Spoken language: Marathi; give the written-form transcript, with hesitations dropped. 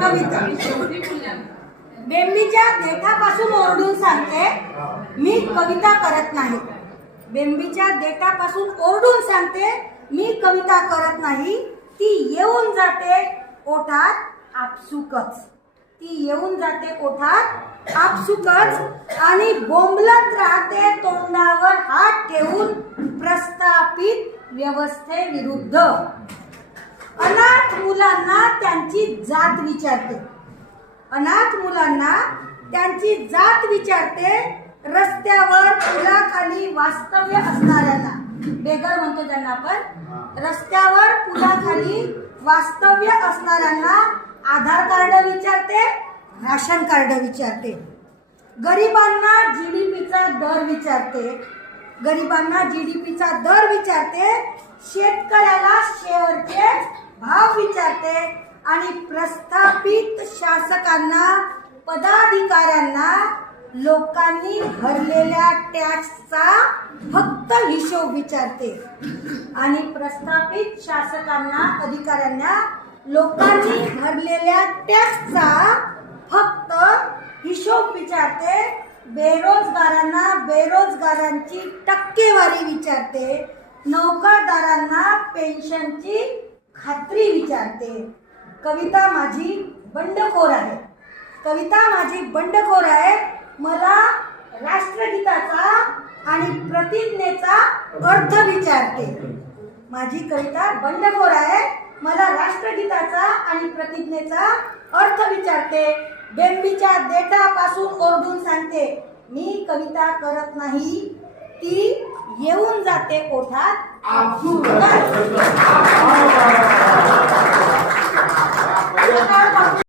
कविता. बेंबीच्या देठापासून ओरडून सांगते, मी कविता करत नाही. बेंबीच्या देठापासून ओरडून सांगते, मी कविता करत नाही. ती येऊन जाते ओठात आपसुकच. ती येऊन जाते ओठात आपसुकच आणि बोंबलत राहते तोंडावर हात ठेवून प्रस्थापित व्यवस्थेविरुद्ध. अनाथ मुलांना त्यांची जात विचारते. अनाथ मुलांना त्यांची जात विचारते. रस्त्यावर पुलाखाली वास्तव्य असणाऱ्यांना, बेघर म्हणतो त्यांना आपण, रस्त्यावर पुलाखाली वास्तव्य असणाऱ्यांना आधार कार्ड विचारते, राशन कार्ड विचारते. गरिबांना जीडीपीचा दर विचारते. गरिबांना जीडीपीचा दर विचारते. शेतकऱ्याला शेअरचे भाव विचारते आणि प्रस्थापित शासकांना, पदाधिकाऱ्यांना लोकांनी भरलेल्या टॅक्सचा फक्त हिशोब विचारते. आणि प्रस्थापित शासकांना, अधिकाऱ्यांना लोकांनी भरलेल्या टॅक्सचा फक्त हिशोब विचारते. बेरोजगारांना बेरोजगारांची टक्केवारी विचारते. नोकरदारांना पेन्शनची खात्री विचारते. कविता माझी बंडखोर आहे. कविता माझी बंडखोर आहे. मला राष्ट्रगीताचा आणि प्रतिज्ञेचा अर्थ विचारते. माझी कविता बंडखोर आहे. मला राष्ट्रगीताचा आणि प्रतिज्ञेचा अर्थ विचारते. बेंबीच्या देठापासून ओरडून सांगते, मी कविता करत नाही. ती येऊन जाते ओठात आपसुकच.